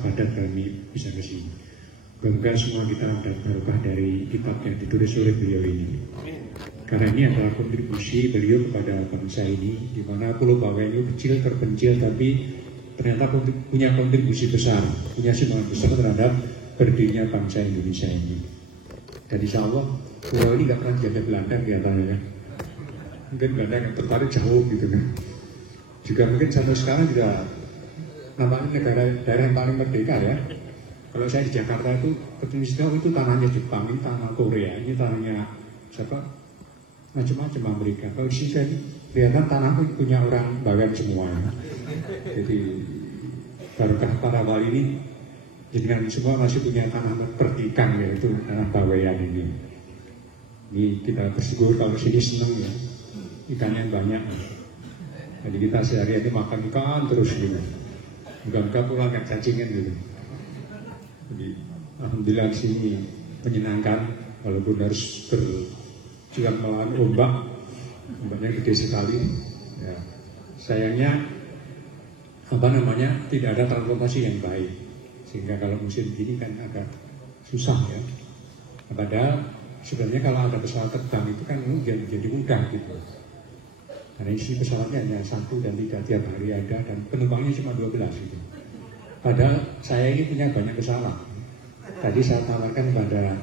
padat kami bisa ke sini. Semoga semua kita dapat barokah dari kitab yang ditulis oleh beliau ini. Karena ini adalah kontribusi beliau kepada bangsa ini, di mana Pulau Bawean itu kecil, terpencil, tapi ternyata punya kontribusi besar, punya sumbangan besar terhadap berdirinya bangsa Indonesia ini. Dan insya Allah, pulau ini nggak pernah dijajah Belanda kelihatannya ya. Mungkin Belanda yang tertarik jauh gitu kan. Juga mungkin sampai sekarang juga namanya negara daerah yang paling merdeka ya. Kalau saya di Jakarta itu, itu tanahnya Jepang, ini tanah Korea, ini tanahnya siapa? Macam-macam Amerika. Kalau di sini kan kelihatan tanah punya orang Bawean semua. Jadi barokah para wali ini, jadi semua masih punya tanah perdikan yaitu tanah Bawean ini. Ini kita bersyukur kalau sini senang ya, ikannya banyak. Jadi kita sehari-hari makan ikan terus gitu. Enggak pulang nggak cacingan gitu. Jadi alhamdulillah sini menyenangkan walaupun harus berjuang melawan ombaknya gede sekali. Ya. Sayangnya tidak ada transportasi yang baik sehingga kalau musim gini kan agak susah ya. Padahal sebenarnya kalau ada pesawat terbang itu kan jadi mudah gitu. Karena isi pesawatnya hanya 1 dan 3 tiap hari ada dan penumpangnya cuma 12 gitu. Padahal saya ini punya banyak pesawat. Tadi saya tawarkan kepada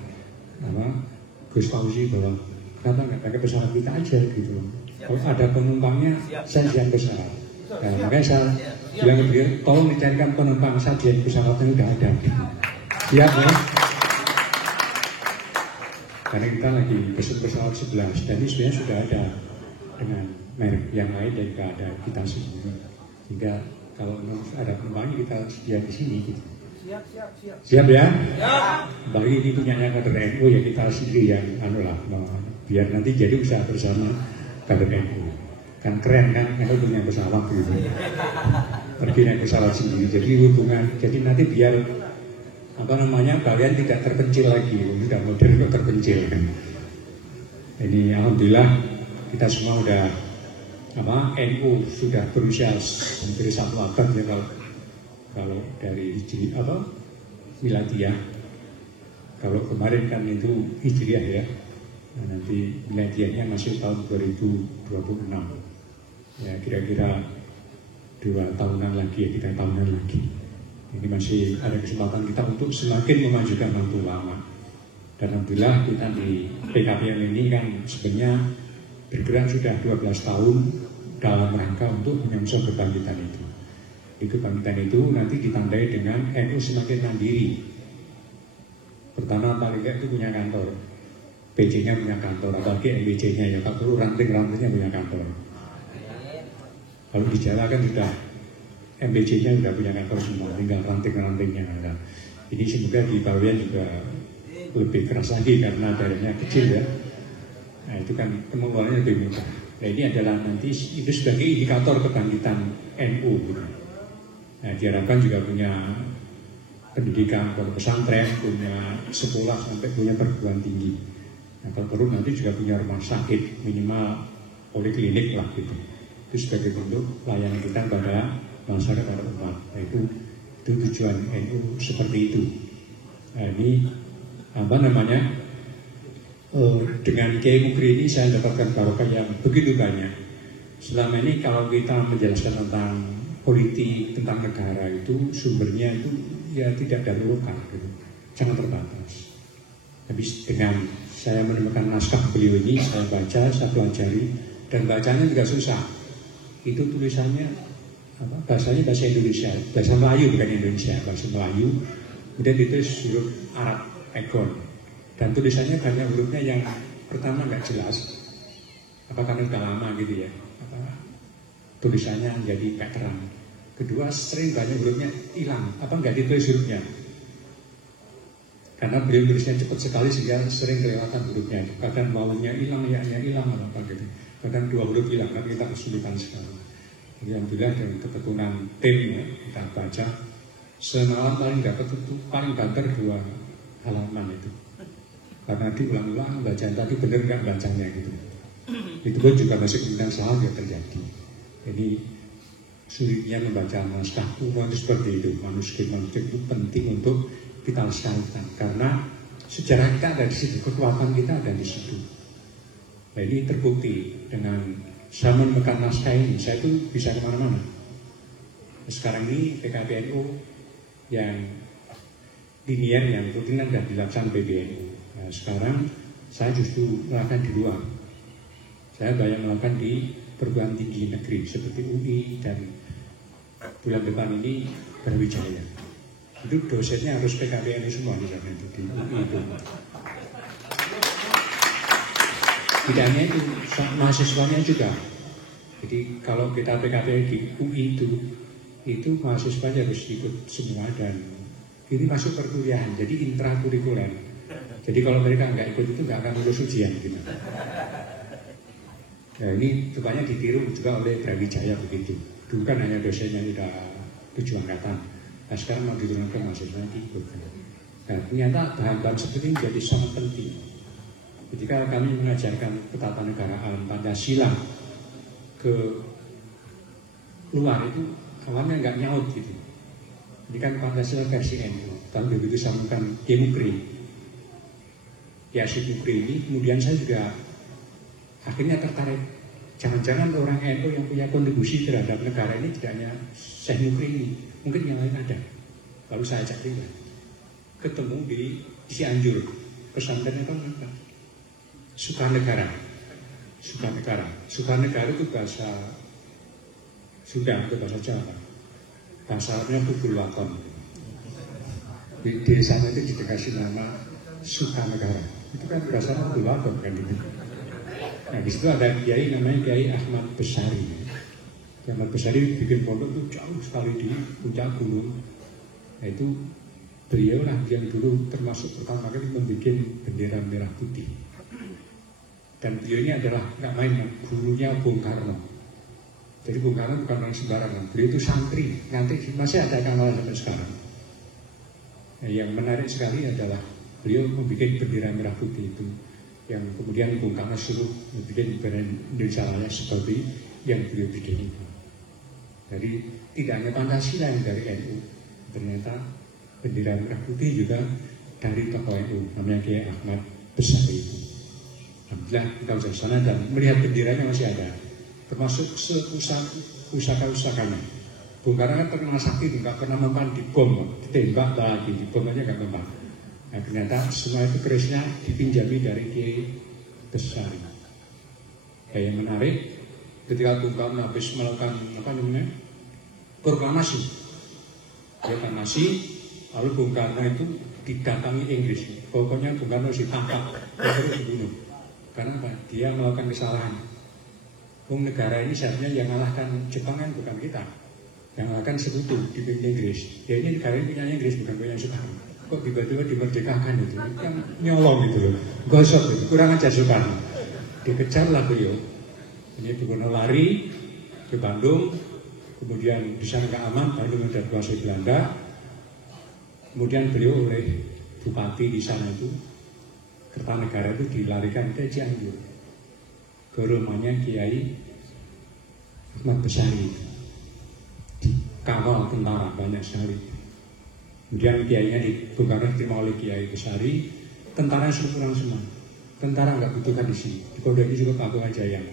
Gus Fauzi bahwa kenapa nggak pakai pesawat kita aja gitu. Kalau ada penumpangnya saya jangan pesawat. Nah, makanya saya bilang ke beliau, tolong dicarikan penumpang saja di pesawatnya udah ada. Siap ya? Karena kita lagi pesen pesawat 11 dan ini sebenarnya sudah ada dengan merek yang lain dan juga ada kita sendiri. Sehingga kalau ada penumpangnya kita sedia di sini gitu. Siap ya? Bagi ini punyanya kader NU ya kita sendiri yang biar nanti jadi usaha bersama kader NU. Kan keren kan kalau punya pesawat gitu. Pergi naik pesawat sendiri. Jadi hubungan, jadi nanti biar kalian tidak terpencil lagi, sudah modern kok terpencil kan. Ini alhamdulillah kita semua udah NU sudah berusia hampir 1 abad ya kalau dari Miladiah. Kalau kemarin kan itu Hijriah ya. Nah, nanti Miladiahnya masih tahun 2026. Ya kira-kira 2 tahunan lagi ya, 3 tahunan lagi. Ini masih ada kesempatan kita untuk semakin memajukan Nahdlatul Ulama. Dan alhamdulillah kita di PKPM ini kan sebenarnya bergerak sudah 12 tahun dalam rangka untuk menyongsong kebangkitan itu. Kebangkitan itu nanti ditandai dengan NU semakin mandiri. Pertama paling itu punya kantor, PJ-nya punya kantor, apalagi MBJ-nya ya, kalau ranting-rantingnya punya kantor. Kalau di Jawa kan sudah MBJ-nya sudah punya kantor semua, tinggal ranting-rantingnya. Ini semoga di Bawean juga lebih keras lagi karena daerahnya kecil ya. Nah itu kan pengeluarannya lebih mudah. Nah ini adalah nanti itu sebagai indikator kebangkitan NU. Gitu. Nah diharapkan juga punya pendidikan, kalau pesantren, punya sekolah sampai punya perguruan tinggi. Nah kalau perlu nanti juga punya rumah sakit minimal poliklinik lah gitu. Itu sebagai bentuk layanan kita pada masyarakat pada umat. Nah itu tujuan NU seperti itu. Nah ini dengan Kiai Mukri ini saya dapatkan barokah yang begitu banyak. Selama ini kalau kita menjelaskan tentang politik, tentang negara itu sumbernya itu ya tidak dari lokal gitu, sangat terbatas. Tapi dengan saya menemukan naskah beliau ini, saya baca, saya pelajari, dan bacanya juga susah. Itu tulisannya bahasanya bahasa Indonesia, bahasa Melayu bukan Indonesia, bahasa Melayu. Kemudian ditulis huruf Arab, Egon. Dan tulisannya banyak hurufnya yang pertama nggak jelas, karena udah lama gitu ya, tulisannya jadi nggak terang. Kedua sering banyak hurufnya hilang, nggak ditulis hurufnya. Karena beliau tulisnya cepat sekali sehingga sering kelewatan hurufnya. Kadang wawunya hilang, ya-nya hilang apa gitu. Kadang 2 huruf hilang, tapi kita kesulitan sekali. Jadi alhamdulillah dengan ketekunan tim ya, kita baca semalam paling banter 2 halaman itu. Karena diulang-ulang bacaan tadi benar nggak bacanya gitu. Itu pun juga masih kemungkinan salah yang terjadi. Jadi sulitnya membaca naskah kuno itu seperti itu. Manuskrip itu penting untuk kita lestarikan karena sejarah kita ada di situ, kekuatan kita ada di situ. Nah, ini terbukti dengan saya menemukan naskah ini, saya itu bisa kemana-mana. Sekarang ini PKPNU yang linier yang rutinan dan dilaksanakan PBNU. Nah, sekarang saya justru melakukan di luar. Saya banyak melakukan di perguruan tinggi negeri seperti UI dan bulan depan ini Brawijaya. Itu dosennya harus PKPNU semua di sana itu di UI itu. Tidak hanya itu, mahasiswanya juga. Jadi kalau kita PKPNU di UI itu mahasiswanya harus ikut semua dan ini masuk perkuliahan, jadi intrakurikuler. Jadi kalau mereka nggak ikut itu nggak akan lulus ujian gitu. Nah, ini rupanya ditiru juga oleh Brawijaya begitu. Dulu kan hanya dosennya sudah 7 angkatan. Nah, sekarang mau diturunkan mahasiswanya ikut. Nah, ternyata bahan-bahan seperti ini jadi sangat penting. Ketika kami mengajarkan ketatanegaraan Pancasila ke luar itu awalnya nggak nyaut gitu. Ini kan Pancasila versi NU. Tapi begitu sambungkan Mukri, Asyid Mukri ini, kemudian saya juga akhirnya tertarik. Jangan-jangan orang NU yang punya kontribusi terhadap negara ini tidak hanya Syekh Mukri ini, mungkin yang lain ada. Lalu saya ajak dia ketemu di Cianjur, pesantren apa? Sukanegara. Sukanegara itu bahasa Sunda, itu bahasa Jawa. Bahasa Arabnya Hubul Waton. Di desanya itu dikasih nama Sukanegara. Itu kan bahasa Hubul Waton kan itu. Nah di situ ada kiai namanya Kiai Ahmad Besari. Kiai Ahmad Besari bikin pondok itu jauh sekali di puncak gunung. Nah itu beliau lah yang dulu termasuk pertama kali membuat bendera merah putih. Dan beliau ini adalah nggak main gurunya Bung Karno. Jadi Bung Karno bukan orang sembarangan. Beliau itu santri, nanti masih ada kanal sampai sekarang. Nah, yang menarik sekali adalah beliau membuat bendera merah putih itu, yang kemudian Bung Karno suruh membuat bendera Indonesia Raya seperti yang beliau bikin itu. Jadi tidak hanya Pancasila yang dari NU, ternyata bendera merah putih juga dari tokoh NU, namanya Kiai Ahmad Besari itu. Alhamdulillah kita sudah sana dan melihat benderanya masih ada, termasuk pusaka-pusakanya. Bung Karno kan terkenal sakti, nggak pernah mempan di bom, ditembak lagi, di bom aja nggak mempan. Nah ternyata semua itu kerisnya dipinjami dari Kiai Besari. Ya, yang menarik ketika Bung Karno habis melakukan proklamasi, lalu Bung Karno itu didatangi Inggris. Pokoknya Bung Karno ditangkap, terus dibunuh. Karena apa? Dia melakukan kesalahan. Negara ini seharusnya yang mengalahkan Jepang kan bukan kita, yang mengalahkan sekutu dipimpin Inggris. Ya ini negara ini punya Inggris bukan punya Soekarno. Kok tiba-tiba dimerdekakan itu? Kan nyolong gitu loh, gosok itu, kurang ajar Soekarno. Dikejarlah beliau. Ini dibunuh lari ke Bandung, kemudian di sana nggak aman, Bandung ada kuasai Belanda. Kemudian beliau oleh bupati di sana itu, Kertanegara itu dilarikan ke Cianjur, ke rumahnya Kiai Ahmad Besari, dikawal tentara banyak sekali. Kemudian kiainya di Bung Karno diterima oleh Kiai Besari, tentara suruh pulang semua. Tentara nggak butuhkan di sini. Di pondok ini juga Pak aja yang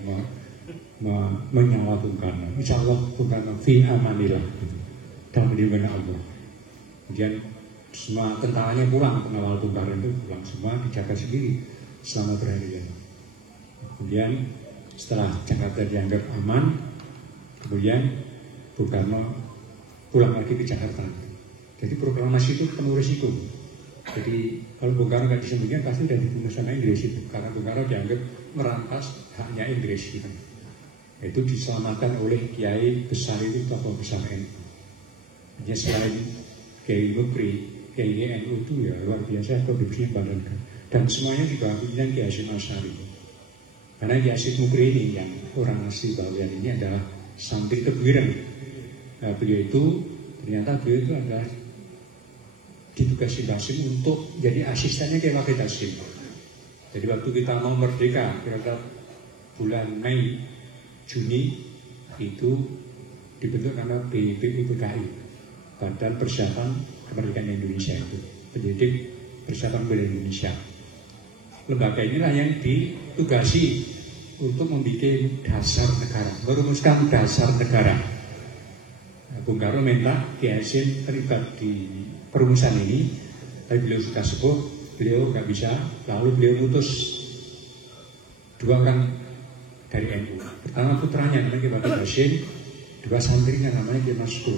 menyawal Bung Karno. Insya Allah Bung Karno fi amanillah gitu. Dan berdiri Allah. Kemudian semua tentaranya pulang, pengawal Bung Karno itu pulang semua, dijaga sendiri selama berhari-hari. Kemudian setelah Jakarta dianggap aman, kemudian Bung Karno pulang lagi ke Jakarta. Jadi proklamasi itu penuh risiko. Jadi kalau Bung Karno nggak disembunyikan pasti sudah dibunuh sama Inggris itu, karena Bung Karno dianggap merampas haknya Inggris gitu. Itu diselamatkan oleh Kiai Besar itu, tokoh besar NU. Jadi selain Kiai Mukri, Kiai NU itu ya luar biasa kontribusinya pada negara. Dan semuanya di bawah pimpinan Kiai Hasyim Asy'ari. Karena Kiai Hasyim Mukri ini yang orang asli Bawean ini adalah santri Tebuireng. Nah, beliau itu ternyata beliau itu adalah ditugasi Hasyim untuk jadi asistennya Kiai Wahid Hasyim. Jadi waktu kita mau merdeka, kira-kira bulan Mei, Juni itu dibentuk nama BPUPKI, Badan Persiapan Kemerdekaan Indonesia itu, pendidik persiapan bela Indonesia. Lembaga inilah yang ditugasi untuk membuat dasar negara, merumuskan dasar negara. Bung Karno minta Kiai Hasim terlibat di perumusan ini, tapi beliau sudah sepuh, beliau nggak bisa, lalu beliau utus 2 orang dari NU. Pertama putranya namanya Kiai Bakti Hasim, 2 santrinya namanya Kiai Maskur.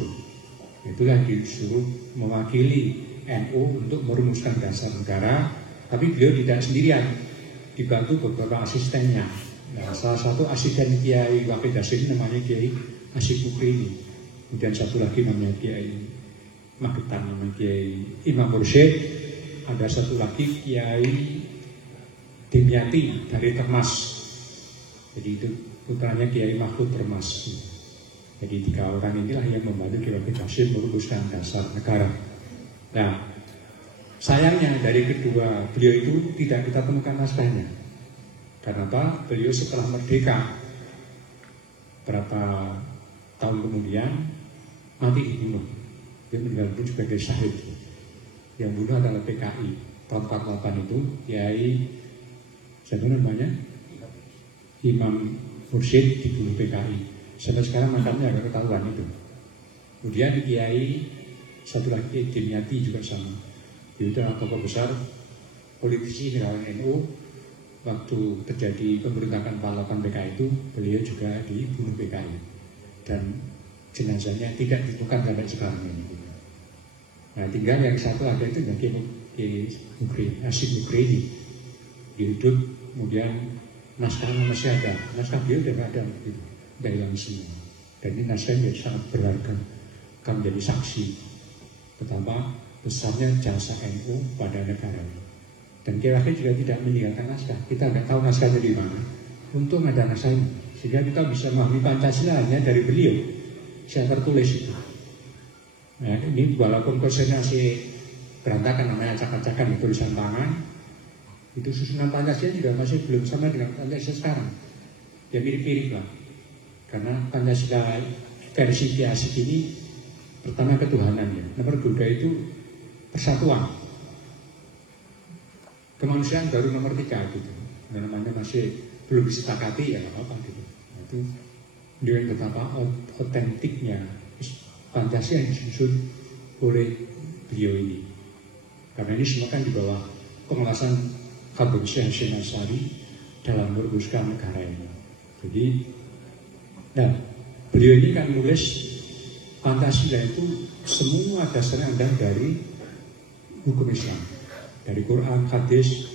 Itulah disuruh mewakili NU untuk merumuskan dasar negara, tapi beliau tidak sendirian, dibantu beberapa asistennya. Nah, salah satu asisten Kiai Bakti Hasim namanya Kiai Asyik Mukri. Kemudian satu lagi namanya Kiai Magetan, namanya Kiai Imam Mursyid. Ada satu lagi Kiai Dimyati dari Termas. Jadi itu putranya Kiai Mahfud Termas. Jadi 3 orang inilah yang membantu Kiai Bakti Hasim merumuskan dasar negara. Nah, sayangnya dari kedua beliau itu tidak kita temukan naskahnya. Karena apa? Beliau setelah merdeka berapa tahun kemudian mati dibunuh. Dia meninggal pun sebagai syahid. Yang bunuh adalah PKI tahun 48 itu Kiai siapa namanya? Imam Mursyid dibunuh PKI. Sampai sekarang makamnya agak ketahuan itu. Kemudian Kiai satu lagi Kiai Dimyati juga sama. Itu adalah tokoh besar politisi relawan NU. Waktu terjadi pemberontakan pahlawan PKI itu, beliau juga dibunuh PKI dan jenazahnya tidak ditemukan sampai sekarang ini. Nah, tinggal yang satu ada itu Kiai Asyik Mukri ini hidup, kemudian naskahnya masih ada, naskah beliau sudah ada, gitu, sudah hilang semua. Dan ini naskah yang sangat berharga, akan menjadi saksi betapa besarnya jasa NU pada negara. Dan kira-kira juga tidak meninggalkan naskah. Kita nggak tahu naskahnya di mana. Untung ada naskahnya, sehingga kita bisa memahami Pancasila hanya dari beliau yang tertulis itu. Nah, ini walaupun konsentrasi berantakan, namanya acak-acakan tulisan tangan, itu susunan Pancasila juga masih belum sama dengan Pancasila sekarang. Ya mirip-mirip lah. Karena Pancasila versi Kiai Hasim ini pertama ketuhanan ya, nomor 2 itu persatuan. Kemanusiaan baru nomor 3 gitu. Namanya masih belum disepakati ya apa gitu. Nah, itu dengan betapa otentiknya Pancasila yang disusun oleh beliau ini. Karena ini semua kan di bawah pengawasan Habib Syekh Hasyim Asy'ari dalam merumuskan negara ini. Jadi, nah beliau ini kan nulis Pancasila itu semua dasarnya ada dari hukum Islam. Dari Quran, hadis,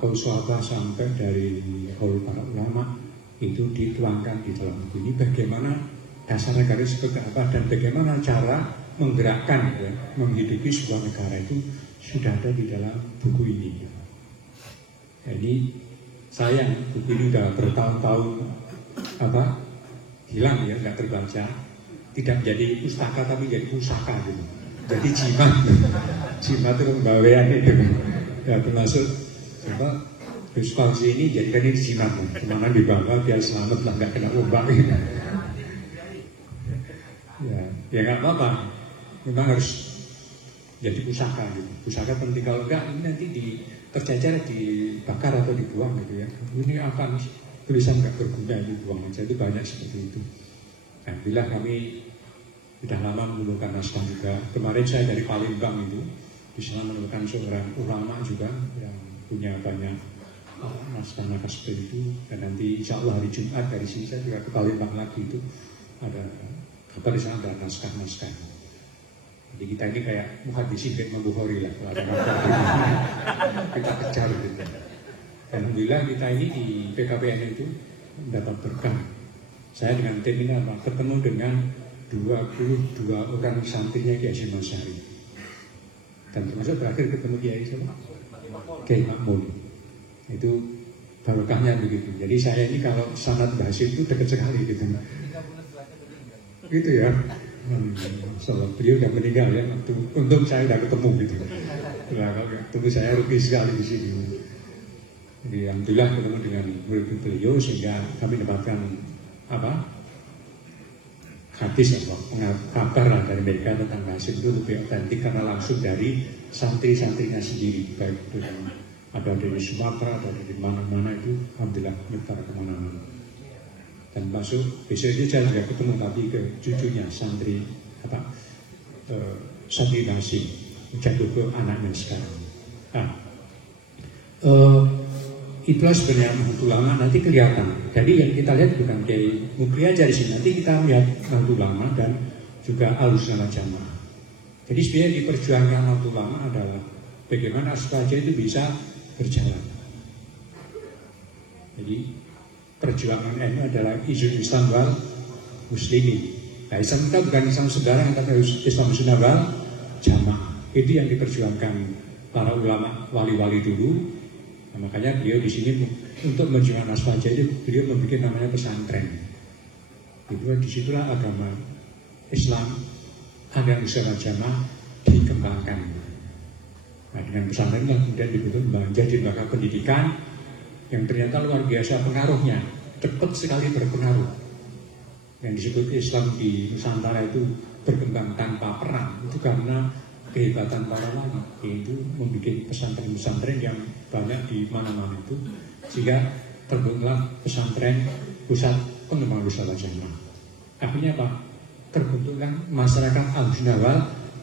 kaul sahabat sampai dari kaul para ulama itu dituangkan di dalam buku ini. Bagaimana dasar negara seperti apa dan bagaimana cara menggerakkan, ya, menghidupi sebuah negara itu sudah ada di dalam buku ini. Jadi sayang buku ini sudah bertahun-tahun hilang ya, nggak terbaca, tidak jadi pustaka tapi jadi pusaka gitu. Jadi jimat itu pembawaan itu ya, termasuk Gus Fauzi ini jadikan ini jimat, kemana dibawa biar selamat lah, nggak kena ombak gitu. Ya nggak apa-apa, memang harus jadi pusaka gitu. Pusaka penting, kalau enggak ini nanti tercecer, dibakar atau dibuang gitu ya. Ini akan tulisan nggak berguna, dibuang aja. Itu banyak seperti itu. Alhamdulillah kami sudah lama menemukan naskah juga. Kemarin saya dari Palembang itu bisa menemukan seorang ulama juga yang punya banyak naskah-naskah seperti itu. Dan nanti insya Allah hari Jumat dari sini saya juga ke Palembang lagi, itu ada kabar di sana ada naskah-naskah. Jadi kita ini kayak muhaddisin kayak Bukhari lah, kalau ada kabar kita kejar gitu. Alhamdulillah kita ini di PKPN itu dapat berkah. Saya dengan tim ini ketemu dengan 22 orang santrinya Kiai Hasyim Asy'ari. Dan termasuk terakhir ketemu Kiai Kiai Makmun. Itu barokahnya begitu. Jadi saya ini kalau sanad Hasyim itu dekat sekali gitu. Gitu ya. Soalnya beliau sudah meninggal ya. Untung saya sudah ketemu gitu. Nah, kalau ketemu saya rugi sekali di sini. Jadi alhamdulillah ketemu dengan murid beliau sehingga kami dapatkan hadis atau kabar lah dari mereka tentang Hasyim itu lebih otentik karena langsung dari santri-santrinya sendiri, baik itu yang ada dari Sumatera, ada dari mana-mana, itu alhamdulillah nyebar kemana-mana. Dan masuk besok itu saya juga ketemu tapi ke cucunya santri santri Hasyim jatuh ke anaknya sekarang. Nah, itulah sebenarnya Nahdlatul Ulama nanti kelihatan. Jadi yang kita lihat bukan Kiai Mukri aja di sini. Nanti kita lihat Nahdlatul Ulama dan juga Ahlussunnah wal Jamaah. Jadi sebenarnya diperjuangkan Nahdlatul Ulama adalah bagaimana supaya itu bisa berjalan. Jadi perjuangan ini adalah isu Islam wal Muslimin. Nah, Islam kita bukan Islam sembarang, tapi Islam Sunnah wal Jamaah. Itu yang diperjuangkan para ulama wali-wali dulu. Nah, makanya beliau di sini untuk menjual aswaja itu beliau membuat namanya pesantren. Itu disitulah agama Islam ada usaha jamaah dikembangkan. Nah, dengan pesantren yang kemudian dibentuk menjadi lembaga pendidikan yang ternyata luar biasa pengaruhnya, cepat sekali berpengaruh. Yang disebut Islam di Nusantara itu berkembang tanpa perang itu karena kehebatan para wali, yaitu membuat pesantren-pesantren yang banyak di mana-mana itu, sehingga terbentuklah pesantren pusat pengembangan usaha jamaah. Akhirnya apa? Terbentuklah masyarakat Ahlussunnah wal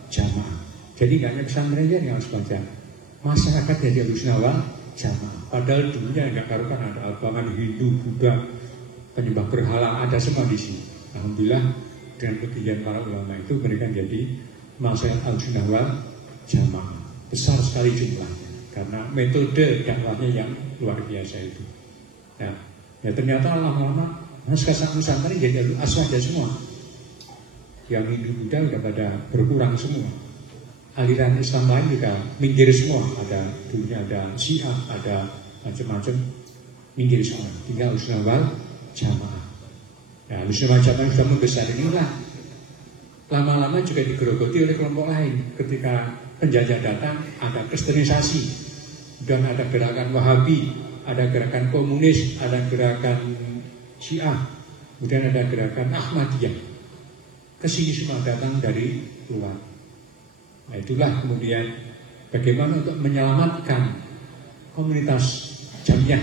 Jamaah. Jadi nggak hanya pesantren yang harus baca, masyarakat dari Ahlussunnah wal Jamaah. Padahal dulunya nggak karuan, ada agama Hindu, Buddha, penyembah berhala, ada semua di sini. Alhamdulillah dengan kegiatan para ulama itu mereka jadi masyarakat Ahlussunnah wal Jamaah. Besar sekali jumlahnya karena metode dakwahnya yang luar biasa itu. Nah, ya ternyata lama-lama masyarakat Nusantara jadi aswaja semua. Yang Hindu Buddha udah pada berkurang semua. Aliran Islam lain juga minggir semua. Ada dulunya ada Syiah, ada macam-macam, minggir semua. Tinggal Ahlussunnah wal Jamaah. Nah, Ahlussunnah wal Jamaah sudah membesar inilah. Lama-lama juga digerogoti oleh kelompok lain. Ketika penjajah datang, ada kristenisasi, dan ada gerakan Wahabi, ada gerakan komunis, ada gerakan Syiah, kemudian ada gerakan Ahmadiyah. Kesini semua datang dari luar. Nah, itulah kemudian bagaimana untuk menyelamatkan komunitas jamiah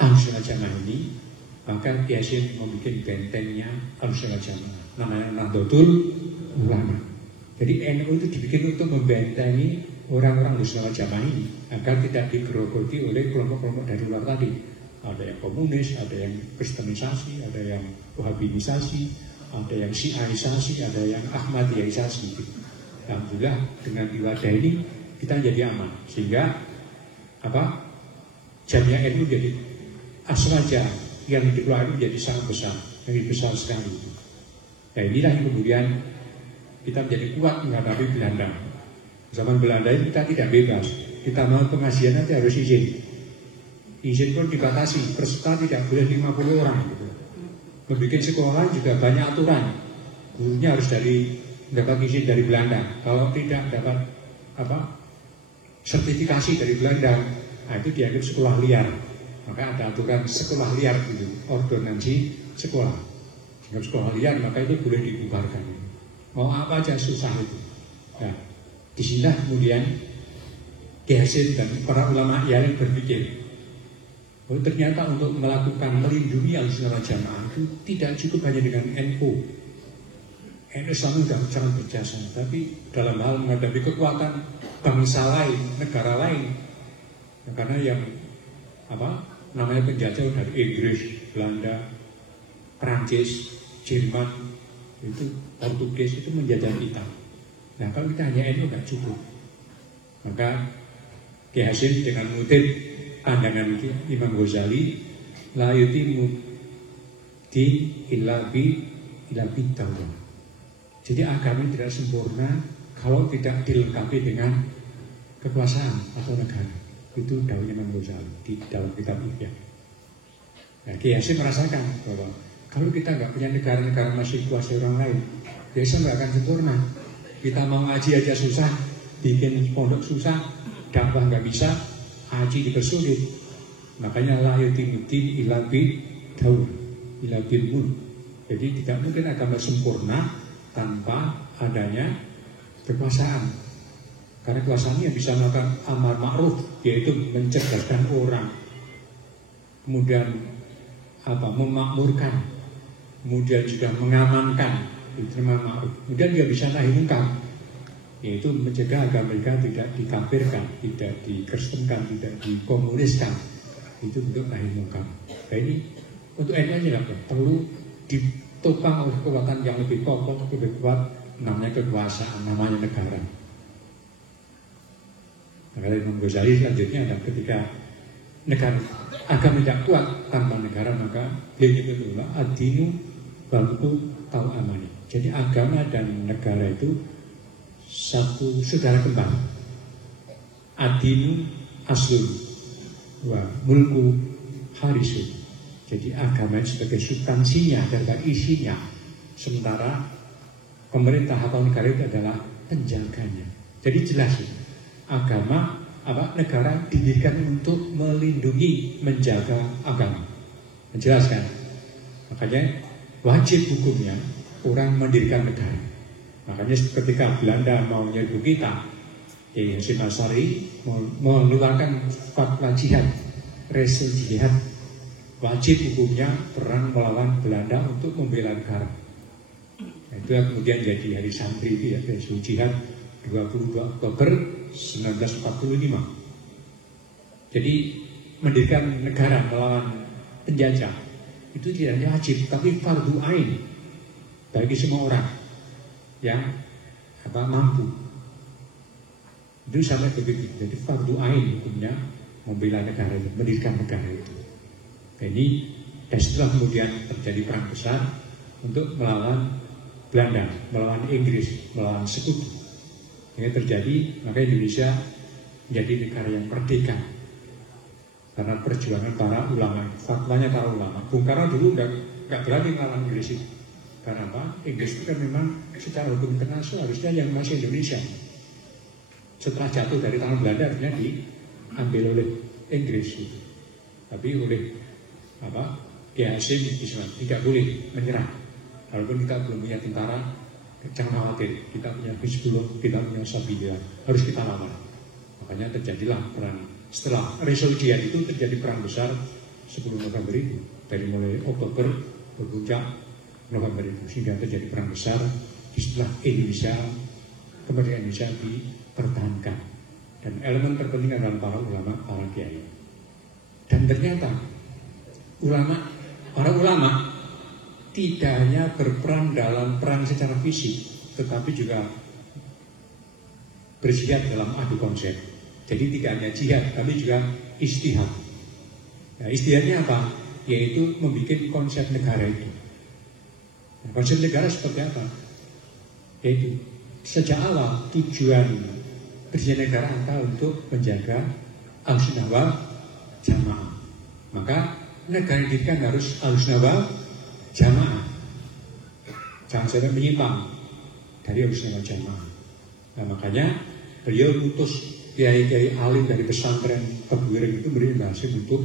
Ahlussunnah wal Jamaah ini. Maka Kiai Hasyim membuat bentengnya Ahlussunnah wal Jamaah, namanya Nahdlatul Ulama. Jadi NU itu dibikin untuk membentengi orang-orang Ahlussunnah wal Jamaah ini agar tidak digerogoti oleh kelompok-kelompok dari luar tadi. Ada yang komunis, ada yang kristenisasi, ada yang wahabinisasi, ada yang syiahisasi, ada yang ahmadiyahisasi. Alhamdulillah dengan ibadah ini kita jadi aman, sehingga jamiah NU jadi aswaja yang dikeluarkan menjadi sangat besar, lebih besar sekali. Nah, inilah yang kemudian kita menjadi kuat menghadapi Belanda. Zaman Belanda ini kita tidak bebas. Kita mau pengajian nanti harus izin. Izin pun dibatasi, peserta tidak boleh 50 orang. Gitu. Membikin sekolah juga banyak aturan. Gurunya harus dapat izin dari Belanda. Kalau tidak dapat sertifikasi dari Belanda, nah itu dianggap sekolah liar. Maka ada aturan sekolah liar gitu, ordonansi sekolah. Sehingga sekolah liar maka itu boleh dibubarkan. Mau apa aja susah itu. Nah, disinilah kemudian Kiai Hasyim dan para ulama yang berpikir, oh, ternyata untuk melakukan melindungi Ahlussunnah wal Jamaah itu tidak cukup hanya dengan NU. NU Islam sudah sangat berjasa, tapi dalam hal menghadapi kekuatan bangsa lain, negara lain, ya, karena yang namanya penjajah dari Inggris, Belanda, Perancis, Jerman, itu Portugis itu menjajah kita. Nah, kalau kita hanya NU nggak cukup. Maka Kiai Hasyim dengan mengutip pandangan Imam Ghazali, la yutimu din illa bi tauhid. Jadi agama tidak sempurna kalau tidak dilengkapi dengan kekuasaan atau negara. Itu dawuhnya Imam Ghazali di dalam kitab Ihya. Nah, Kiai Hasyim merasakan bahwa kalau kita nggak punya negara-negara masih kuasai orang lain, biasa nggak akan sempurna. Kita mau ngaji aja susah, bikin pondok susah, dakwah nggak bisa, haji dipersulit. Makanya la yutimuddin illa bi tauhid, illa bil mulk. Jadi tidak mungkin agama sempurna tanpa adanya kekuasaan. Karena kekuasaan yang bisa melakukan amar ma'ruf, yaitu mencerdaskan orang, kemudian memakmurkan, kemudian juga mengamankan, itu amar ma'ruf. Kemudian dia bisa nahi mungkar, yaitu mencegah agar mereka tidak dikafirkan, tidak dikristenkan, tidak dikomuniskan. Itu bentuk nahi mungkar. Nah ini untuk NU-nya perlu ditopang oleh kekuatan yang lebih kokoh, lebih kuat, namanya kekuasaan, namanya negara. Maka Imam Ghazali selanjutnya adalah ketika negara agama tidak kuat tanpa negara, maka dia menyebutlah ad-dinu wal-hukum tahu amani. Jadi agama dan negara itu satu saudara kembar. Ad-dinu aslun wa mulku harisun. Jadi agama sebagai substansinya dan isinya, sementara pemerintah atau negara itu adalah penjaganya. Jadi jelas agama negara didirikan untuk melindungi, menjaga agama. Menjelaskan. Makanya wajib hukumnya orang mendirikan negara. Makanya ketika Belanda mau menyerbu kita, Hasyim Asy'ari mengeluarkan fatwa jihad, resel jihad. Wajib hukumnya perang melawan Belanda untuk membela negara. Nah, itu kemudian jadi hari santri itu ya, resel jihad 22 Oktober 1945. Jadi mendirikan negara melawan penjajah itu tidak hanya wajib, tapi fardu ain bagi semua orang yang mampu. Itu sampai begitu. Jadi fardu ain hukumnya membela negara itu, mendirikan negara itu. Ini dan setelah kemudian terjadi perang besar untuk melawan Belanda, melawan Inggris, melawan Sekutu. Ini terjadi, maka Indonesia menjadi negara yang merdeka karena perjuangan para ulama, fatwanya para ulama. Bung Karno dulu nggak berani melawan Inggris itu. Karena apa? Inggris itu kan memang secara hukum internasional harusnya yang masih Indonesia. Setelah jatuh dari tangan Belanda, akhirnya diambil oleh Inggris itu. Tapi oleh Hasyim tidak boleh menyerah. Walaupun kita belum punya tentara, jangan khawatir, kita punya Hizbullah, kita punya Sabilillah, harus kita lawan. Makanya terjadilah perang. Setelah resolusi itu terjadi perang besar 10 November itu. Dari mulai Oktober berpuncak November itu, sehingga terjadi perang besar. Setelah Indonesia, kemerdekaan Indonesia dipertahankan. Dan elemen terpenting adalah para ulama, para kiai. Dan ternyata para ulama tidak hanya berperan dalam perang secara fisik, tetapi juga berjihad dalam adu konsep. Jadi tidak hanya jihad, tapi juga ijtihad. Nah, ijtihadnya apa? Yaitu membuat konsep negara itu. Nah, konsep negara seperti apa? Yaitu sejak awal tujuan berdirinya negara adalah untuk menjaga al-sunnah wal jamaah. Maka negara didirikan harus al-sunnah wal jamaah. Jangan sampai menyimpang dari al-sunnah wal jamaah. Nah, makanya beliau utus kiai-kiai alim dari pesantren Tebuireng itu beri Hasyim untuk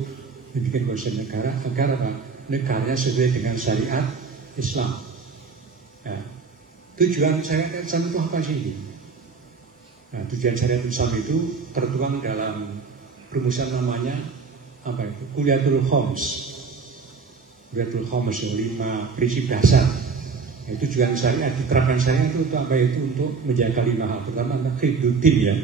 membuat konsep negara agar apa? Negaranya sesuai dengan syariat Islam. Nah, tujuan syariat Islam itu apa sih? Nah, tujuan syariat Islam itu tertuang dalam rumusan namanya apa itu? Kuliatul Khoms. Kuliatul Khoms 5 prinsip dasar. Nah, tujuan syariat, diterapkan syariat itu untuk apa? Itu untuk menjaga 5 hal. Pertama khidduddin ya,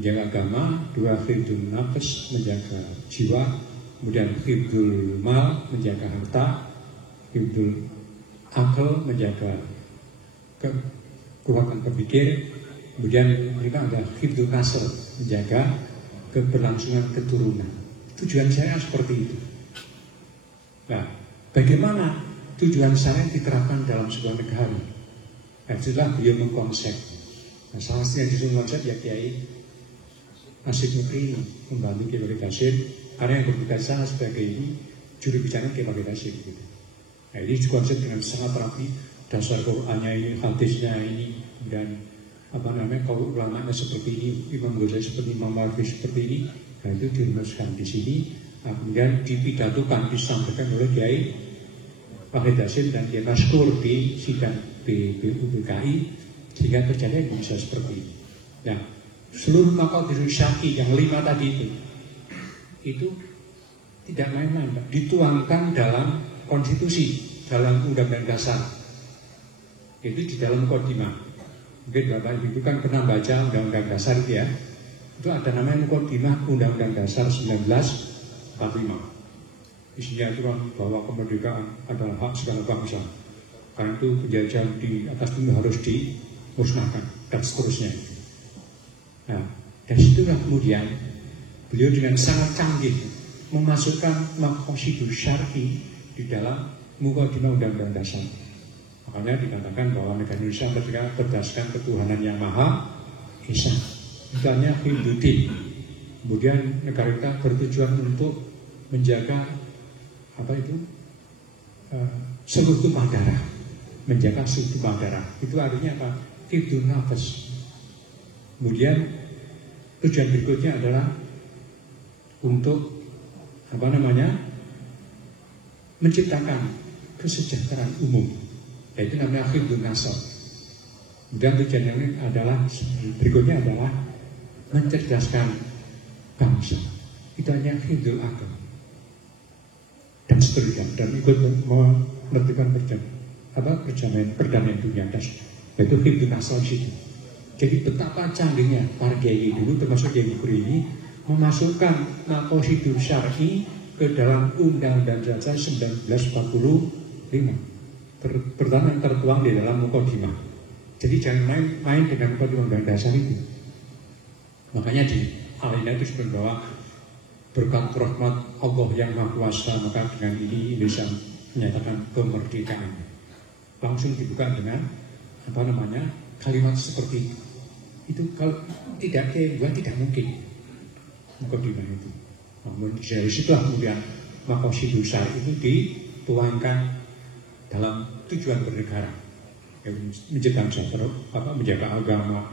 menjaga agama. 2 khidul nafs, menjaga jiwa. Kemudian khidul mal, menjaga harta. Khidul akal, menjaga kekuatan berpikir. Kemudian mereka ada khidul nasl, menjaga keberlangsungan keturunan. Tujuan syariat seperti itu. Nah, bagaimana tujuan syariat diterapkan dalam sebuah negara? Nah, itulah beliau mengkonsep. Nah, salah satu yang disusun konsep ya Kiai Hasyim Mukri membantu Kiai Bakri Hasyim, karena yang berbicara sebagai ini juru bicara Kiai Bakri Hasyim gitu. Nah, ini konsep dengan sangat rapi, dasar Qur'annya ini, hadisnya ini, dan kalau ulamanya seperti ini, Imam Ghazali seperti Imam Marfi seperti ini. Nah, itu dirumuskan di sini, kemudian dipidatukan, disampaikan oleh Kiai Wahid Hasim dan Kiai Maskur di sidang BUPKI, sehingga terjadi bisa seperti ini. Nah, seluruh Maqadirus Syar'i yang 5 tadi itu tidak main-main, dituangkan dalam konstitusi, dalam undang-undang dasar. Itu di dalam Muqaddimah. Mungkin Bapak Ibu kan pernah baca undang-undang dasar itu ya. Itu ada namanya Muqaddimah Undang-Undang Dasar 1945. Isinya itu bahwa kemerdekaan adalah hak segala bangsa. Karena itu penjajahan di atas bumi harus dimusnahkan dan seterusnya. Nah, dari situlah kemudian beliau dengan sangat canggih memasukkan Maqasidus Syar'i di dalam Muqaddimah Undang-Undang Dasar. Makanya dikatakan bahwa negara Indonesia merdeka berdasarkan ketuhanan yang Maha Esa. Misalnya Hinduddin. Kemudian negara kita bertujuan untuk menjaga seluruh tumpah darah, menjaga seluruh tumpah darah. Itu artinya apa? Hifdzun nafas. Kemudian tujuan berikutnya adalah untuk menciptakan kesejahteraan umum. Itu namanya hifdzun nasab. Kemudian tujuan yang berikutnya adalah mencerdaskan bangsa. Itu hanya hifdzul aql dan seterusnya, dan ikut menertibkan perdamaian dunia, yaitu hifdzun nasab itu. Jadi betapa canggihnya para kiai dulu, termasuk Kiai Bukhari ini, memasukkan Maqasidus Syar'i ke dalam Undang-Undang Dasar 1945. Pertama yang tertuang di dalam Muqaddimah. Jadi jangan main dengan Undang-Undang Dasar itu. Makanya di Al-Indah itu sebenarnya bahwa berkat rahmat Allah yang Maha Kuasa, maka dengan ini Indonesia menyatakan kemerdekaan. Langsung dibuka dengan kalimat seperti itu. Itu kalau tidak tidak mungkin Muqaddimah itu. Namun dari situlah kemudian Maqasidus Syar'i itu dituangkan dalam tujuan bernegara, menciptakan menjaga agama,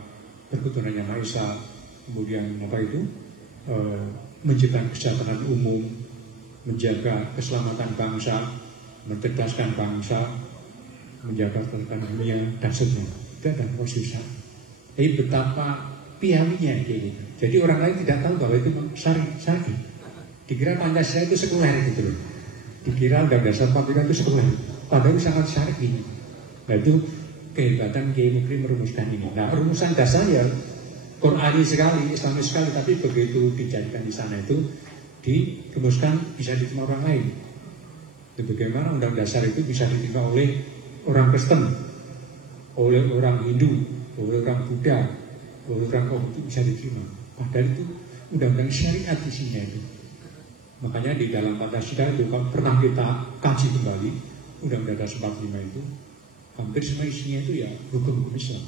berketuhanan yang Maha Esa, kemudian menciptakan kesejahteraan umum, menjaga keselamatan bangsa, mencerdaskan bangsa, menjaga keselamatan dunia dan seterusnya. Itu adalah Maqasidus Syar'i. Tapi betapa piawainya kayak gitu. Jadi orang lain tidak tahu bahwa itu syar'i. Dikira Pancasila itu sekuler gitu loh. Dikira Undang-Undang Dasar 45 itu sekuler. Padahal itu sangat syar'i. Nah itu kehebatan Kiai Mukri merumuskan ini. Nah rumusan dasarnya Qur'ani sekali, Islami sekali, tapi begitu dijadikan di sana itu dirumuskan bisa diterima orang lain. Dan bagaimana Undang-Undang Dasar itu bisa diterima oleh orang Kristen, oleh orang Hindu, oleh orang Buddha, oleh orang Konghucu, itu bisa diterima. Padahal itu undang-undang syariat isinya itu. Makanya di dalam Pancasila itu kalau pernah kita kaji kembali Undang-Undang Dasar 45 itu hampir semua isinya itu ya hukum Islam.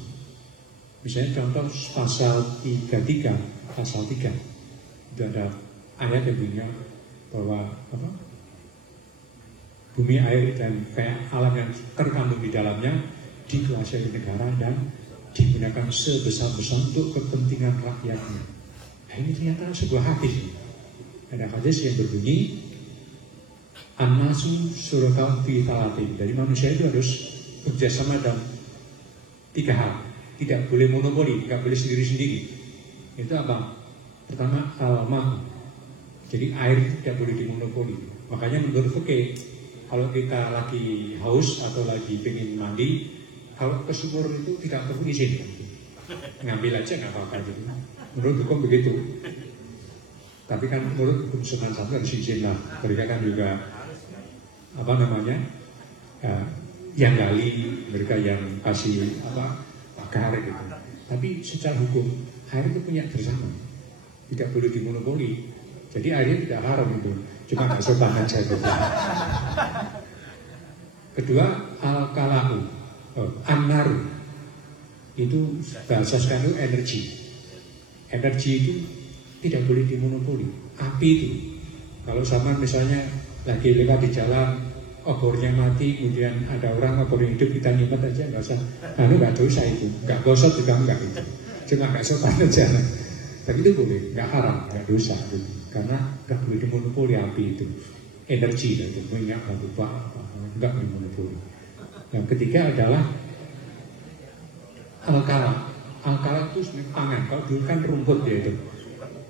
Misalnya contoh pasal 33, pasal 3 itu ada ayat yang bilang bahwa bumi, air, dan alam yang terkandung di dalamnya dikuasai negara dan digunakan sebesar-besar untuk kepentingan rakyatnya. Nah, ini ternyata sebuah hadis. Ada hadis yang berbunyi An-nasu surakaun fi talatin. Dari manusia itu harus bekerjasama dalam 3 hal. Tidak boleh monopoli, tidak boleh sendiri-sendiri. Itu apa? Pertama, al-ma'. Jadi air itu tidak boleh dimonopoli. Makanya menurut fikih, kalau kita lagi haus atau lagi pengen mandi, kalau ke sumur itu tidak perlu izin. Ngambil aja nggak apa-apa gitu. Menurut hukum begitu. Tapi kan menurut hukum Sunan Santun harus izin lah. Mereka kan juga yang gali, mereka yang kasih pagar gitu. Tapi secara hukum air itu punya bersama, tidak boleh dimonopoli. Jadi airnya tidak haram itu, cuma nggak sopan aja gitu. Kedua, al-kalahu, an-naru, itu bahasa sekarang itu energi. Energi itu tidak boleh dimonopoli. Api itu, kalau sama misalnya lagi lewat di jalan, obornya mati, kemudian ada orang obor yang hidup, kita nyimpen aja, nggak usah, nggak dosa itu, nggak gosot juga nggak itu, cuma nggak sopan aja. Tapi itu boleh, nggak haram, nggak dosa gitu. Karena nggak boleh dimonopoli api itu. energi, itu minyak, batu bara, enggak monopoli. Yang ketiga adalah alkala. Alkala itu sebenarnya pangan. Kalau dulu kan rumput ya itu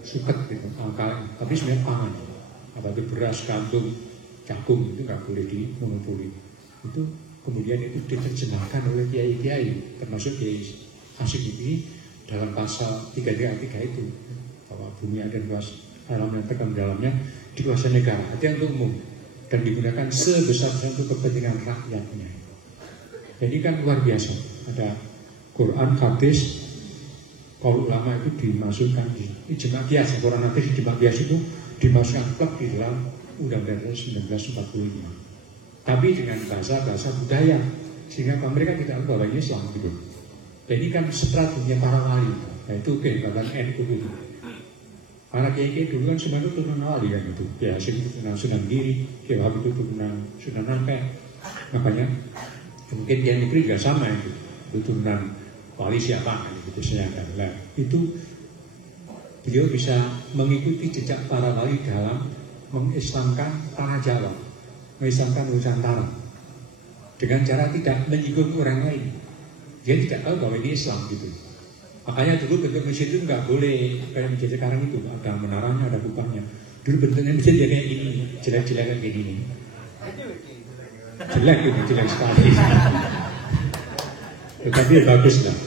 suket gitu, alkala. Tapi sebenarnya pangan. Apa itu beras, gandum, jagung itu nggak boleh dimonopoli. Itu kemudian itu diterjemahkan oleh kiai-kiai, termasuk Kiai Hasyim ini dalam pasal 333 itu, bahwa bumi ada luas alam yang terkandung dalamnya dikuasai negara, artinya untuk umum dan digunakan sebesar-besar untuk kepentingan rakyatnya. Jadi kan luar biasa. Ada Quran, hadis, kaul ulama itu dimasukkan di ijma qiyas. Quran, hadis, ijma qiyas itu dimasukkan klub di dalam Undang-Undang 1945. Tapi dengan bahasa budaya, sehingga mereka tidak tahu bahwa ini Islam gitu. Jadi kan strateginya para wali, yaitu kehebatan NU itu. Para kiai dulu kan sebenarnya turunan wali kan itu. Ya, itu turunan Sunan Giri, Kiai Wahab itu turunan Sunan Ampel. Makanya mungkin Kiai Mukri juga sama itu turunan wali siapa kan gitu nah, itu beliau bisa mengikuti jejak para wali dalam mengislamkan tanah Jawa, mengislamkan Nusantara dengan cara tidak menyinggung orang lain. Dia tidak tahu bahwa ini Islam gitu. Makanya dulu bentuk masjid itu nggak boleh kayak masjid sekarang itu, ada menaranya, ada kupangnya. Dulu bentuknya masjid ya kayak gini, jelek-jelek kayak gini. Jelek gitu, jelek sekali. Tetapi ya bagus lah.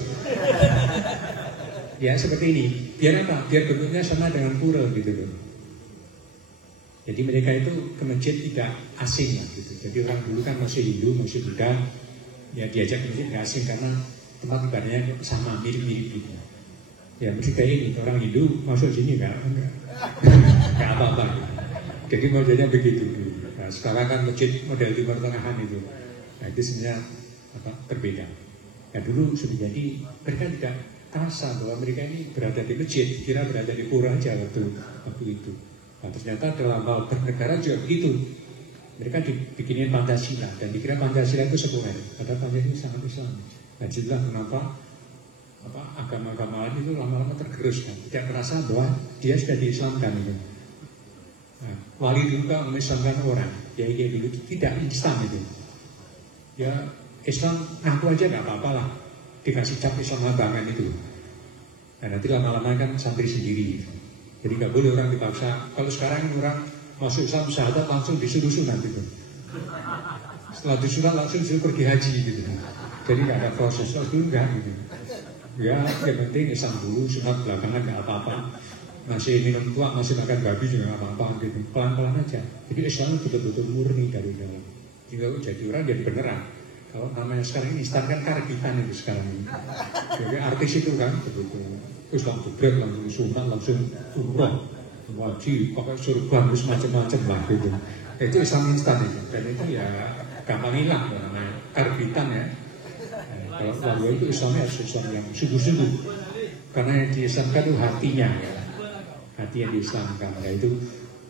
Ya seperti ini. Biar apa? Biar bentuknya sama dengan pura gitu loh. Jadi mereka itu ke masjid tidak asing lah gitu. Jadi orang dulu kan masih Hindu, masih Buddha, ya diajak ke masjid tidak asing karena tempat ibadahnya sama, mirip-mirip gitu. Ya mesti kayak ini, orang Hindu masuk sini enggak apa-apa gitu. Jadi modelnya begitu. Nah, sekarang kan masjid model Timur Tengahan itu. Nah itu sebenarnya berbeda. Ya dulu sudah jadi mereka tidak terasa bahwa mereka ini berada di masjid, kira berada di pura aja waktu itu. Nah, ternyata dalam hal bernegara juga begitu. Mereka dibikinin Pancasila dan dikira Pancasila itu sekuler. Padahal Pancasila itu sangat Islam. Nah, jelas kenapa agama-agama lain itu lama-lama tergerus kan? Tidak merasa bahwa dia sudah diislamkan itu. Nah, wali dulu kan mengislamkan orang, kiai dulu tidak instan itu. Ya Islam ngaku aja nggak apa-apa lah, dikasih cap Islam abangan itu. Nah nanti lama-lama kan santri sendiri. Jadi nggak boleh orang dipaksa. Kalau sekarang orang masuk Islam syahadat langsung disuruh sunat gitu. Setelah disunat langsung disuruh pergi haji gitu. Jadi nggak ada proses. Kalau dulu nggak gitu. Ya yang penting Islam dulu, sunat belakangan nggak apa-apa. Masih minum tua, masih makan babi juga nggak apa-apa gitu. Pelan-pelan aja. Jadi Islam betul-betul murni dari dalam. Jika jadi orang jadi beneran. Kalau namanya sekarang ini instan kan karbitan itu sekarang ini. Jadi artis itu kan betul-betul Islam jebret langsung sunat, langsung umroh, wajib pakai surban, terus macam-macam lah gitu. Itu Islam instan itu. Dan itu ya gampang hilang namanya karbitan ya. Kalau lalu itu Islamnya harus Islam yang sungguh-sungguh. Karena yang diislamkan itu hatinya ya. Hati yang diislamkan. Ya itu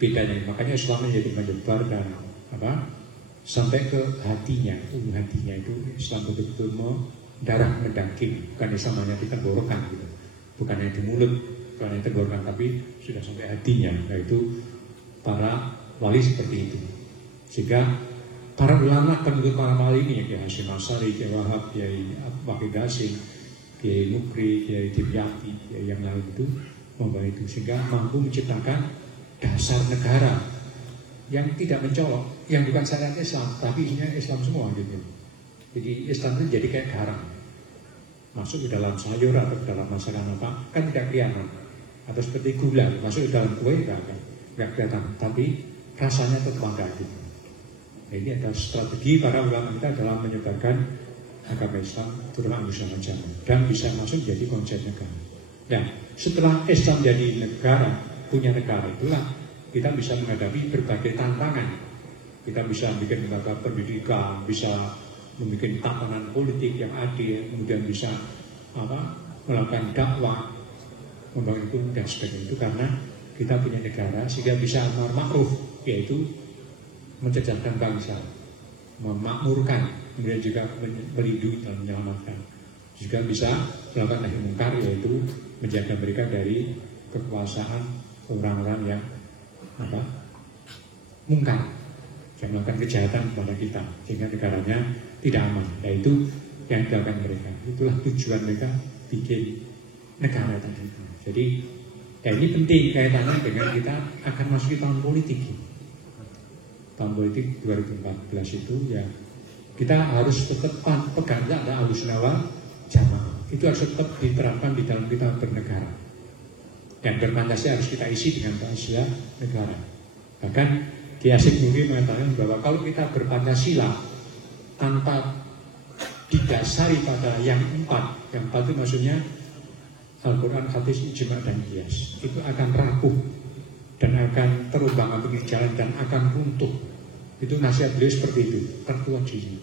bedanya. Makanya Islamnya jadi menyebar dan sampai ke hatinya, hatinya itu Islam betul-betul mendarah mendaging, bukan Islam hanya di tenggorokan gitu, bukan hanya di mulut, bukan hanya tenggorokan, tapi sudah sampai hatinya. Yaitu para wali seperti itu. Sehingga para ulama pengikut para wali ini, Kiai Hasyim Asy'ari, Kiai Wahab, Kiai Wahid Hasyim, Kiai Mukri, Kiai Dimyati, Kiai yang lain itu membawa itu, sehingga mampu menciptakan dasar negara yang tidak mencolok, yang bukan syariat Islam, tapi isinya Islam semua gitu. Jadi Islam itu jadi kayak garam, masuk ke dalam sayur atau ke dalam masakan apa, kan tidak kelihatan. Atau seperti gula, masuk ke dalam kue nggak kelihatan, tapi rasanya tetap ada gitu. Nah, ini adalah strategi para ulama kita dalam menyebarkan agama Islam terutama Indonesia macam dan bisa masuk jadi konsep negara. Nah, setelah Islam jadi negara, punya negara itulah kita bisa menghadapi berbagai tantangan. Kita bisa bikin lembaga pendidikan, bisa membuat tatanan politik yang adil, kemudian bisa melakukan dakwah, membangun hukum dan sebagainya. Itu karena kita punya negara sehingga bisa amar ma'ruf, yaitu mencerdaskan bangsa, memakmurkan, kemudian juga melindungi dan menyelamatkan. Juga bisa melakukan nahi mungkar, yaitu menjaga mereka dari kekuasaan orang-orang yang mungkar. yang melakukan kejahatan kepada kita sehingga negaranya tidak aman. Nah itu yang dilakukan mereka. Itulah tujuan mereka bikin negara tadi. Jadi ya ini penting kaitannya dengan kita akan masuk tahun politik. Tahun politik 2014 itu ya kita harus tetap pegang ada Ahlussunnah wal Jamaah. Itu harus tetap diterapkan di dalam kita bernegara. Dan berpancasila harus kita isi dengan Pancasila negara. Bahkan Ki Hasyim Nursi mengatakan bahwa kalau kita berpancasila tanpa didasari pada yang empat itu maksudnya Al-Quran, hadis, ijma, dan qiyas, itu akan rapuh dan akan terombang-ambing jalan dan akan runtuh. Itu nasihat beliau seperti itu, terkuat di sini.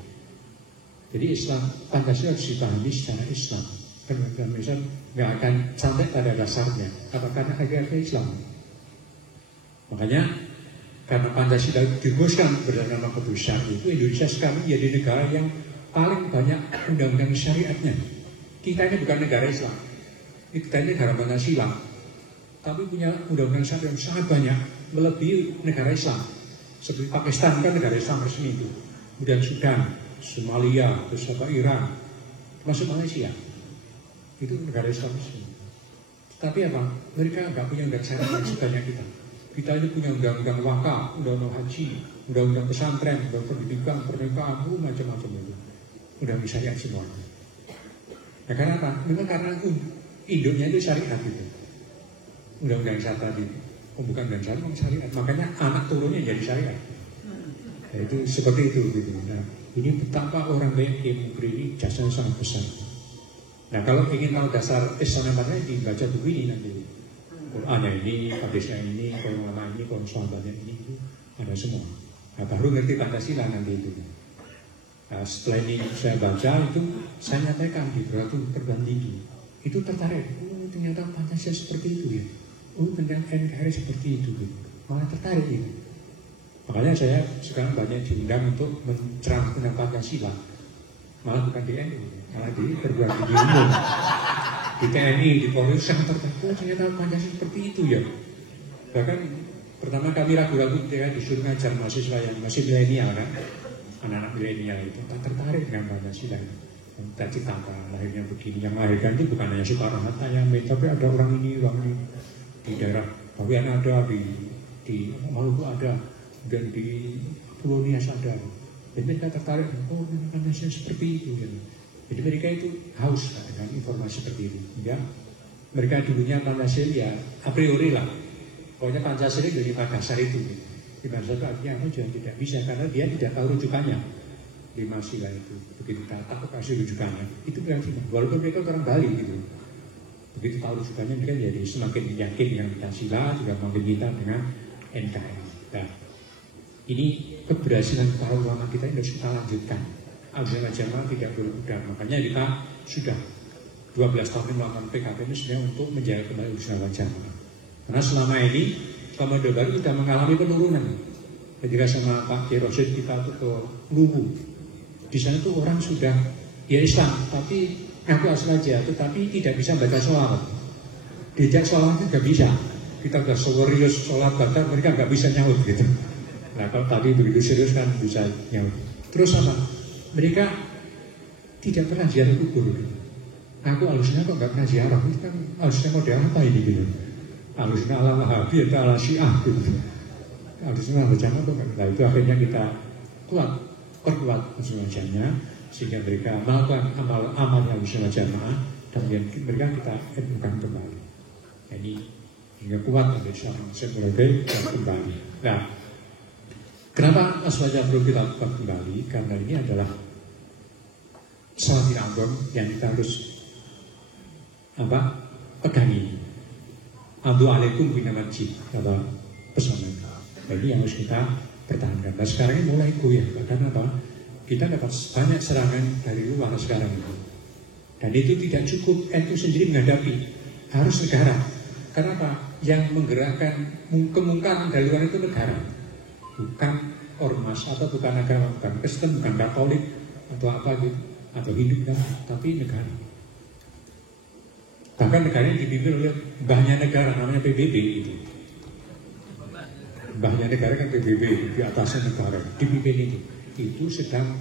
Jadi Islam, Pancasila harus dipahami secara Islam. Karena Islam nggak akan sampai pada dasarnya, karena agama Islam. Makanya karena Pancasila dirumuskan berdasarkan makhluk besar itu, Indonesia sekarang jadi negara yang paling banyak undang-undang syariatnya. Kita ini bukan negara Islam, kita ini negara Pancasila, tapi punya undang-undang syariat yang sangat banyak, melebihi negara Islam. Seperti Pakistan kan negara Islam resmi itu, kemudian Sudan, Somalia, terus Iran, termasuk Malaysia. Itu negara Islam resmi. Tapi apa? Mereka nggak punya undang syariat yang sebanyak kita. Kita ini punya undang-undang wakaf, undang-undang haji, undang-undang pesantren, undang pendidikan, pernikahan, macam-macam itu. Undang syariat semua. Nah, karena apa? Memang karena induknya itu syariat itu. Undang-undang syariat tadi. Bukan undang syariat, makanya anak turunnya jadi syariat. Nah, itu seperti itu gitu. Nah, ini betapa orang baik yang memberi ini jasanya sangat besar. Nah, kalau ingin tahu dasar Islam yang mana, dibaca buku ini nanti. Qurannya ini, hadisnya ini, kolom lama ini, kolom sahabatnya ini, itu ada semua. Nah, baru ngerti Pancasila nanti itu. Nah, setelah ini saya baca itu, saya nyatakan di perguruan tinggi. Itu tertarik. Oh, ternyata Pancasila seperti itu ya. Oh, tentang NKRI seperti itu gitu. Malah tertarik gitu. Makanya saya sekarang banyak diundang untuk mencerahkan tentang Pancasila. Malah bukan di NU, malah di perguruan tinggi umum, di TNI, di Polri, sangat tertarik. Oh, ternyata Pancasila seperti itu ya. Bahkan pertama kami ragu-ragu ketika disuruh ngajar mahasiswa yang masih milenial kan, anak-anak milenial itu tak tertarik dengan Pancasila. Tak cita-cita lahirnya begini, yang melahirkan itu bukan hanya Soekarno-Hatta yang tapi ada orang ini di daerah Bawean ada, di Maluku ada, dan di Pulau Nias ada. Dan mereka tertarik, oh Pancasila seperti itu. Ya. Jadi mereka itu haus dengan informasi seperti itu. Ya, mereka dulunya Pancasila ya a priori lah. Pokoknya Pancasila dari dasar itu. Di dasar itu artinya aku juga tidak bisa karena dia tidak tahu rujukannya. Lima sila itu. Begitu tak kasih rujukannya. Itu yang walaupun mereka orang Bali gitu. Begitu tahu rujukannya mereka jadi semakin yakin dengan Pancasila, juga makin kita dengan NKRI. Nah, ini keberhasilan para ulama kita ini harus kita lanjutkan. Ahlussunnah Jamaah tidak boleh mudah. Makanya kita sudah 12 tahun melakukan PKP ini sebenarnya untuk menjaga kembali Ahlussunnah Jamaah. Karena selama ini Komando Baru sudah mengalami penurunan. Ketika sama Pak Kiai Rosyid kita tuh ke Luwu. Di sana tuh orang sudah ya Islam, tapi aku asal aja, tetapi tidak bisa baca sholawat. Diajak sholawat itu nggak bisa. Kita udah serius sholat baca, mereka nggak bisa nyaut gitu. Nah kalau tadi begitu serius kan bisa nyaut. Terus apa? Mereka tidak pernah ziarah kubur. Aku Ahlussunnah kok nggak pernah ziarah? Itu kan Ahlussunnah model apa ini gitu? Ahlussunnah ala Wahabi atau ala Syiah gitu. Ahlussunnah berjamaah kok nggak? Nah itu akhirnya kita perkuat Ahlussunnah Jamaah sehingga mereka melakukan amalnya Ahlussunnah Jamaah dan mereka kita edukan kembali. Jadi hingga kuat dari seorang sebagai kembali. Nah, kenapa Ahlussunnah perlu kita lakukan kembali? Karena ini adalah salatil a'zam yang kita harus pegangi. Alaikum binamajid kata pesanan. Jadi yang harus kita pertahankan. Nah sekarang ini mulai goyah. Karena apa? Kita dapat banyak serangan dari luar sekarang ini. Dan itu tidak cukup NU sendiri menghadapi. Harus negara. Karena apa? Yang menggerakkan kemungkaran dari luar itu negara. Bukan ormas atau bukan agama, bukan Kristen, bukan Katolik atau apa gitu, atau Hindu kan, tapi negara. Bahkan negara yang dipimpin oleh banyak negara namanya PBB itu. Mbahnya negara kan PBB, di atasnya negara, dipimpin itu sedang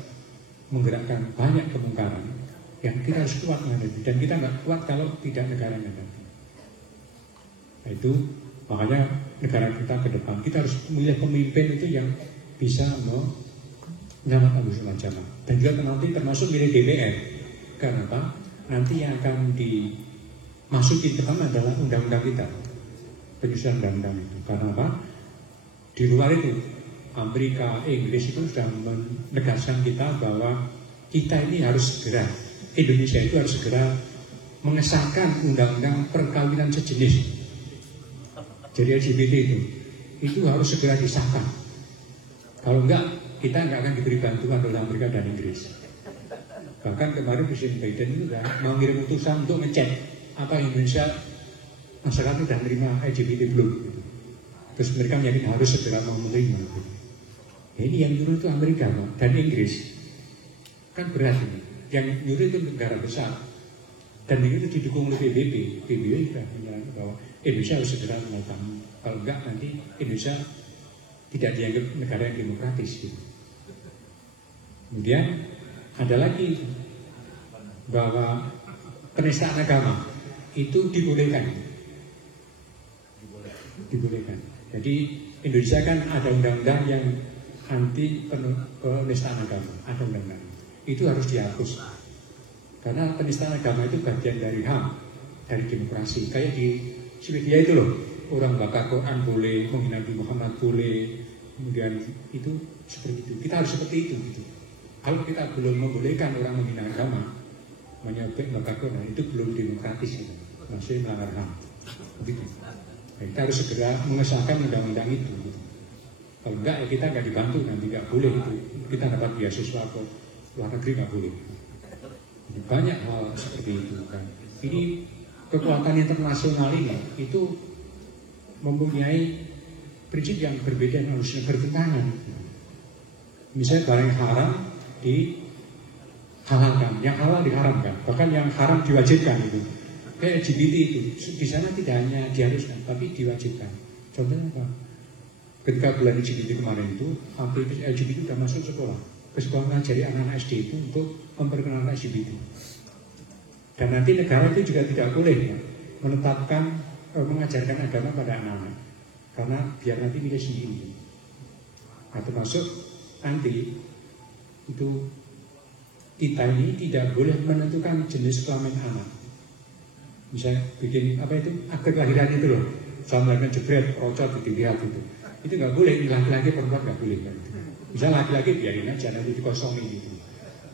menggerakkan banyak kemungkaran yang kita harus kuat menghadapi, dan kita nggak kuat kalau tidak negara menghadapi. Nah, itu makanya negara kita ke depan kita harus memilih pemimpin itu yang bisa menyelamatkan Muslim jamaah, dan juga nanti termasuk milih DPR. Kenapa? Nanti yang akan dimasukin pertama adalah undang-undang kita, penyusunan undang-undang itu. Karena apa? Di luar itu Amerika, Inggris itu sudah menegaskan kita bahwa kita ini harus segera, Indonesia itu harus segera mengesahkan undang-undang perkawinan sejenis. Jadi LGBT itu harus segera disahkan. Kalau enggak, kita enggak akan diberi bantuan oleh Amerika dan Inggris. Bahkan kemarin Presiden Biden itu mau ngirim utusan untuk ngecek apa Indonesia masyarakat sudah menerima LGBT belum. Gitu. Terus mereka yakin harus segera mau menerima. Gitu. Ini yang nyuruh itu Amerika dan Inggris. Kan berat ini. Yang nyuruh itu negara besar. Dan itu didukung oleh PBB. PBB sudah menyatakan bahwa Indonesia harus segera melakukan. Kalau enggak nanti Indonesia tidak dianggap negara yang demokratis. Gitu. Kemudian ada lagi bahwa penistaan agama itu dibolehkan. Dibolehkan. Jadi Indonesia kan ada undang-undang yang anti penistaan agama, ada undang-undang. Itu harus dihapus. Karena penistaan agama itu bagian dari HAM, dari demokrasi. Kayak di Swedia itu loh, orang bakar Quran boleh, menghina Nabi Muhammad boleh, kemudian itu seperti itu. Kita harus seperti itu gitu. Kalau kita belum membolehkan orang menghina agama, menyebut bakar Quran, itu belum demokratis gitu. Masih melanggar HAM. Begitu. Nah, kita harus segera mengesahkan undang-undang itu gitu. Kalau enggak ya kita nggak dibantu, nanti nggak boleh itu. Kita dapat beasiswa ke luar negeri nggak boleh. Jadi, banyak hal seperti itu kan. Ini kekuatan internasional ini itu mempunyai prinsip yang berbeda dan harusnya bertentangan. Misalnya barang haram dihalalkan, yang halal diharamkan, bahkan yang haram diwajibkan itu. Kayak LGBT itu di sana tidak hanya diharuskan, tapi diwajibkan. Contohnya apa? Ketika bulan LGBT kemarin itu, aktivis LGBT sudah masuk sekolah, ke sekolah mengajari anak-anak SD itu untuk memperkenalkan LGBT. Dan nanti negara itu juga tidak boleh ya, menetapkan mengajarkan agama pada anak-anak, karena biar nanti milih sendiri. Nah, termasuk nanti itu kita ini tidak boleh menentukan jenis kelamin anak. Misalnya bikin apa itu akte kelahiran itu loh, sama dengan jebret, rocot dilihat itu nggak boleh. Ini laki-laki perempuan nggak boleh kan? Misalnya laki-laki biarin aja nanti dikosongin gitu.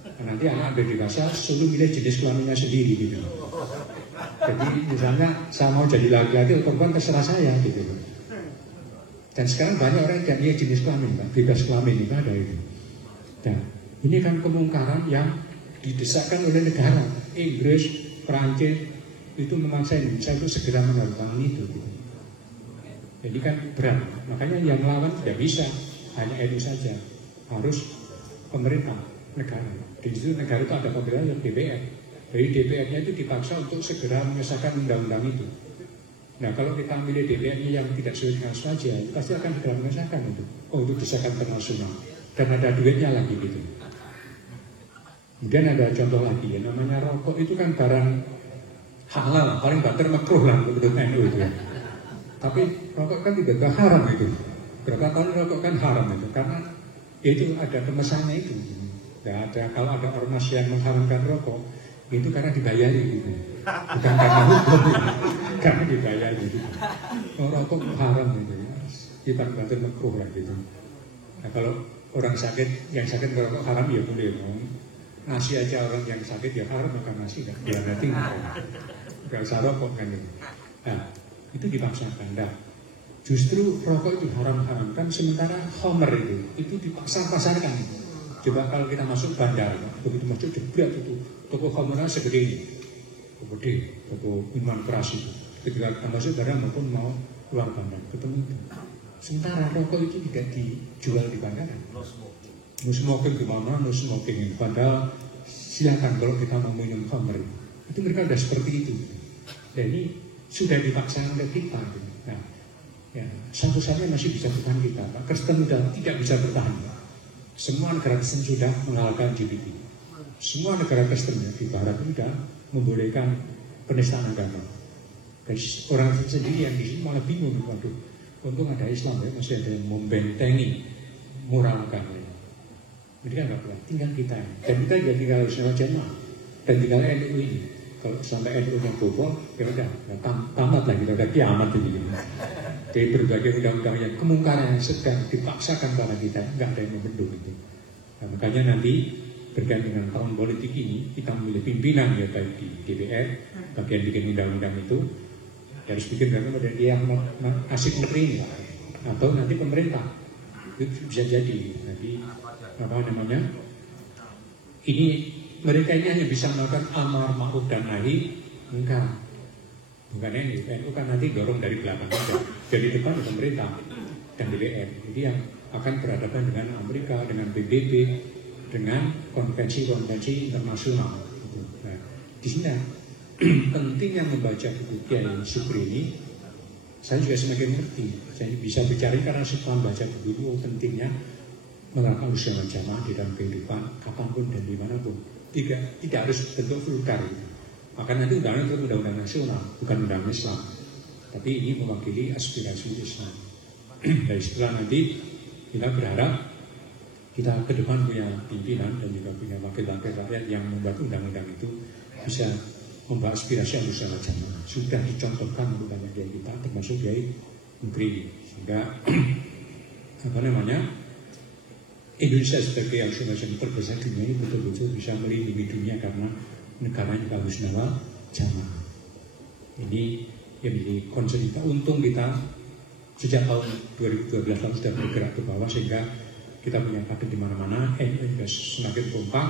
Nah, nanti anak ambil dewasa suruh milih jenis kelaminnya sendiri gitu. Jadi misalnya saya mau jadi laki-laki atau perempuan terserah saya gitu. Dan sekarang banyak orang yang punya jenis kelamin, kan? Bebas kelamin itu ada itu. Nah, ini kan kemungkaran yang didesakkan oleh negara Inggris, Perancis itu memaksa Indonesia itu segera menandatangani itu. Jadi kan berat. Makanya yang lawan tidak bisa hanya NU saja, harus pemerintah negara. Di situ negara itu ada pemerintah yang DPR. Jadi DPR-nya itu dipaksa untuk segera mengesahkan undang-undang itu. Nah, kalau kita milih DPR-nya yang tidak sesuai dengan saja, pasti akan segera mengesahkan itu. Oh, itu disahkan internasional. Dan ada duitnya lagi gitu. Kemudian ada contoh lagi ya, namanya rokok itu kan barang halal, paling banter makruh lah menurut NU itu ya. Tapi rokok kan tidak haram itu. Berapa tahun rokok kan haram itu, karena itu ada kemasannya itu. Nah, kalau ada ormas yang mengharamkan rokok, itu karena dibayari gitu. Bukan karena hukum gitu. Karena dibayari gitu. Oh, rokok haram gitu ya. Kita banter makruh lah gitu. Nah, kalau orang sakit, yang sakit merokok haram ya boleh dong. Nasi aja orang yang sakit ya haram makan nasi kan. Ya nanti gak usah rokok kan gitu. Nah, itu dipaksakan. Nah, justru rokok itu haram-haramkan, sementara homer itu dipaksa-pasarkan. Coba kalau kita masuk bandar, begitu masuk jebret itu toko homernya segede ini, toko minuman keras itu. Ketika kita masuk barang maupun mau keluar bandar, ketemu itu. Sementara rokok itu tidak dijual di bandaran. No smoking gimana? No smoking. Padahal silakan kalau kita mau minum homer itu mereka sudah seperti itu. Dan ini sudah dipaksa oleh kita. Nah, Ya, satu-satunya masih bisa bertahan kita. Pak. Kristen sudah tidak bisa bertahan. Semua negara Kristen sudah mengalahkan LGBT. Semua negara Kristen di Barat sudah membolehkan penistaan agama. Dan orang sendiri yang di sini malah bingung, waduh, untung ada Islam ya, masih ada yang membentengi moral agama. Jadi kan nggak boleh, tinggal kita. Dan kita juga tinggal Sunnah Jamaah dan tinggal NU ini. Kalau sampai NU yang bobol, ya udah, tamat lah kita, udah kiamat ini. Dari berbagai undang-undang yang kemungkaran yang sedang dipaksakan pada kita, nggak ada yang membendung itu. Nah, makanya nanti berkaitan dengan tahun politik ini, kita memilih pimpinan ya baik di DPR, bagian bikin undang-undang itu, harus bikin undang-undang dia yang asik menteri ini, atau nanti pemerintah. Itu bisa jadi nanti apa namanya? Ini mereka ini hanya bisa melakukan amar ma'ruf dan nahi munkar. Bukan ini, NU kan nanti dorong dari belakang saja, dari depan pemerintah dan DPR. Jadi yang akan berhadapan dengan Amerika, dengan PBB, dengan konvensi-konvensi internasional. Nah, di sini pentingnya membaca buku Kiai Supri ini, saya juga semakin ngerti. Saya bisa bicara karena setelah membaca buku itu pentingnya melakukan usaha jamaah di dalam kehidupan kapanpun dan dimanapun. Tidak harus bentuk vulgar. Maka nanti undang-undang itu undang-undang nasional, bukan undang Islam. Tapi ini mewakili aspirasi Islam. Dari setelah nanti kita berharap kita ke depan punya pimpinan dan juga punya wakil-wakil rakyat yang membuat undang-undang itu bisa membawa aspirasi usaha jamaah. Sudah dicontohkan oleh banyak dari kita, termasuk dari Menteri. Sehingga apa namanya? Indonesia sebagai yang semacam terbesar dunia ini betul-betul bisa melindungi dunia karena negaranya bagus nama jamaah. Ini yang menjadi concern kita. Untung kita sejak tahun 2012 sudah bergerak ke bawah sehingga kita punya kader di mana-mana. NU juga semakin kompak.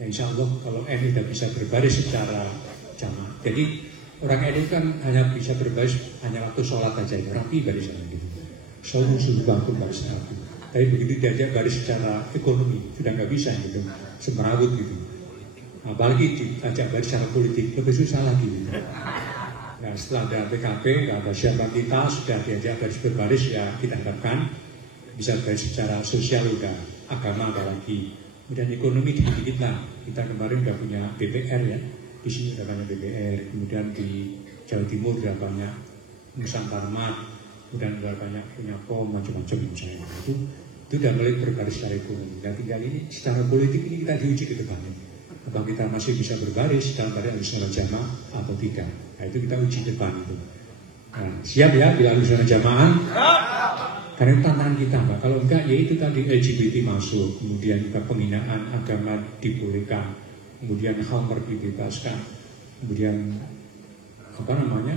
Dan insya Allah kalau NU sudah bisa berbaris secara jamaah. Jadi orang NU kan hanya bisa berbaris hanya waktu sholat aja, rapi barisannya gitu. Selalu sudah pun baris rapi. Tapi begitu diajak baris secara ekonomi sudah nggak bisa gitu, semrawut gitu. Apalagi diajak baris secara politik lebih susah lagi gitu. Nah setelah ada PKP, nggak ada siapa kita sudah diajak baris berbaris ya kita harapkan bisa baris secara sosial udah, agama ada lagi. Kemudian ekonomi dikit-dikit lah. Kita kemarin udah punya BPR ya, di sini udah banyak BPR. Kemudian di Jawa Timur udah banyak Nusantara, kemudian udah banyak punya POM macam-macam misalnya. Itu udah mulai berbaris secara ekonomi. Dan tinggal ini secara politik ini kita diuji ke depannya. Apakah kita masih bisa berbaris dalam keadaan usaha jamaah atau tidak? Nah itu kita uji depan itu. Nah, siap ya bila usaha jamaah? Karena tantangan kita Mbak. Kalau enggak ya itu tadi LGBT masuk, kemudian juga penghinaan agama dibolehkan, kemudian Homer dibebaskan, kemudian apa namanya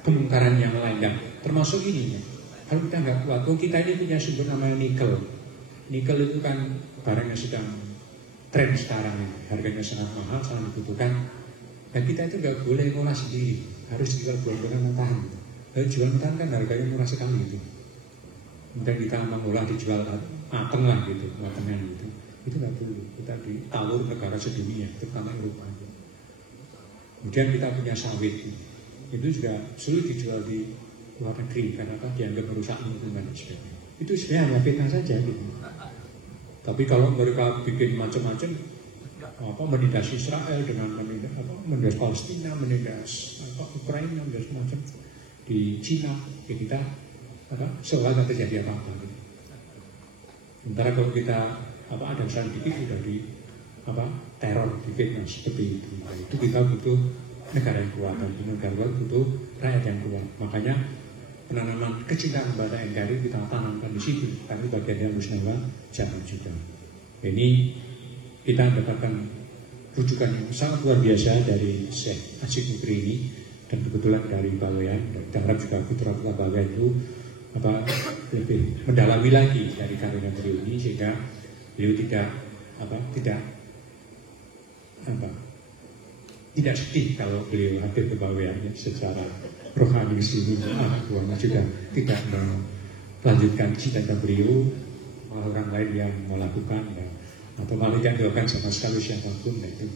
kemungkaran yang lain, termasuk ini ya. Kalau kita nggak kuat, kita ini punya sumber namanya nikel. Nikel itu kan barang yang sedang tren sekarang ini, harganya sangat mahal, sangat dibutuhkan. Dan kita itu nggak boleh ngolah sendiri, harus jual buah-buahan mentahan. Lalu jual mentahan kan harganya murah sekali gitu. Kemudian kita mengolah dijual mateng lah gitu, matengan gitu. Itu nggak boleh. Kita ditawur negara sedunia, terutama Eropa. Kemudian kita punya sawit, itu juga sulit dijual di luar negeri karena apa? Dianggap merusak lingkungan sebagainya. Itu sebenarnya hanya fitnah saja gitu. Tapi kalau mereka bikin macam-macam, menindas Israel dengan menindas Palestina, menindas Ukraina, menindas macam di Cina, ya kita seolah tidak terjadi apa-apa. Gitu. Sementara kalau kita ada usaha dikit sudah di teror, di fitnah seperti itu. Nah, itu kita butuh negara yang kuat dan negara butuh rakyat yang kuat. Makanya penanaman kecintaan kepada NKRI kita tanamkan di situ. Karena bagian yang musnah jangan juga. Ini kita mendapatkan rujukan yang sangat luar biasa dari Syekh Asyik Mukri ini dan kebetulan dari Bawean. Dan kita harap juga putra-putra Bawean itu lebih mendalami lagi dari karirnya beliau ini sehingga beliau tidak sedih kalau beliau hadir ke Bawean ya, secara rohani sini buahnya juga tidak melanjutkan cita-cita beliau, malah orang lain yang melakukan ya, atau malah tidak dilakukan sama sekali siapapun. Nah itu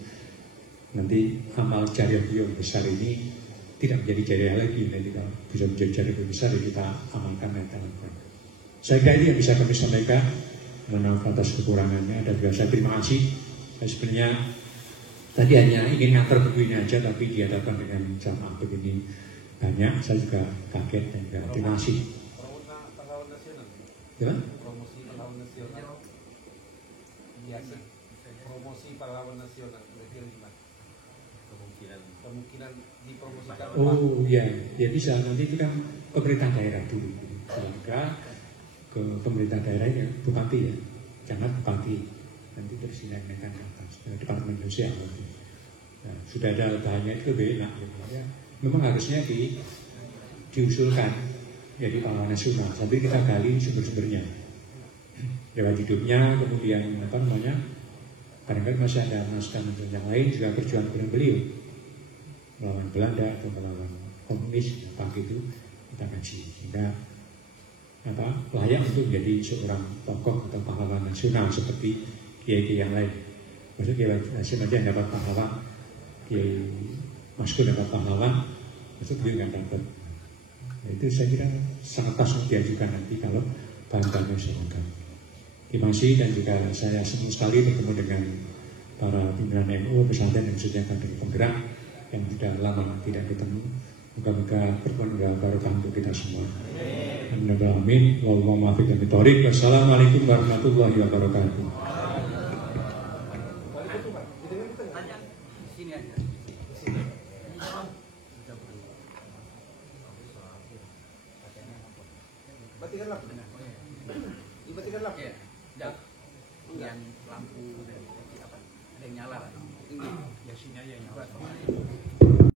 nanti amal jariah beliau besar ini tidak menjadi jaya lagi. Nanti kalau bisa menjadi jaya lebih besar, ya kita amalkan dan kita lakukan. Saya kira ini yang bisa kami sampaikan. Mohon maaf atas kekurangannya. Dan juga saya terima kasih. Saya sebenarnya tadi hanya ingin ngantar begini aja, tapi dihadapkan dengan jamaah begini banyak. Saya juga kaget dan juga terima kasih. Ya? Promosi pahlawan nasional. Biasa. Promosi pahlawan nasional. Kira-kira gimana? Kemungkinan dipromosikan. Oh iya, ya bisa. Nanti itu kan pemerintah daerah dulu. Sehingga ke pemerintah daerahnya, bupati ya. Jangan bupati. Nanti terus dinaikkan ke atas. Departemen Sosial. Nah, sudah ada bahannya itu lebih enak. Ya. Memang harusnya diusulkan jadi pahlawan nasional. Tapi kita gali sumber-sumbernya. Lewat hidupnya, kemudian apa namanya? Kadang-kadang masih ada naskah yang lain juga perjuangan beliau melawan Belanda atau melawan komunis apa gitu, kita kaji sehingga apa layak untuk menjadi seorang tokoh atau pahlawan nasional seperti kiai yang lain. Maksudnya Kiai Hasyim aja yang dapat pahlawan, Kiai Maskur dapat pahlawan, maksud beliau nggak dapat. Nah, itu saya kira sangat pas untuk diajukan nanti kalau bahan-bahannya saya lengkap. Terima kasih, dan juga saya senang sekali bertemu dengan para pimpinan NU, pesantren dan khususnya kader penggerak yang sudah lama tidak ketemu. Moga-moga bermanfaat barokah untuk kita semua. Amin. Wallahumma muwaffiq bit thoriq. Wassalamualaikum warahmatullahi wabarakatuh. Matikan lampu. Matikan lampu. Yang lampu dari apa? Ada yang nyala kan? Ini ya sini aja yang nyala.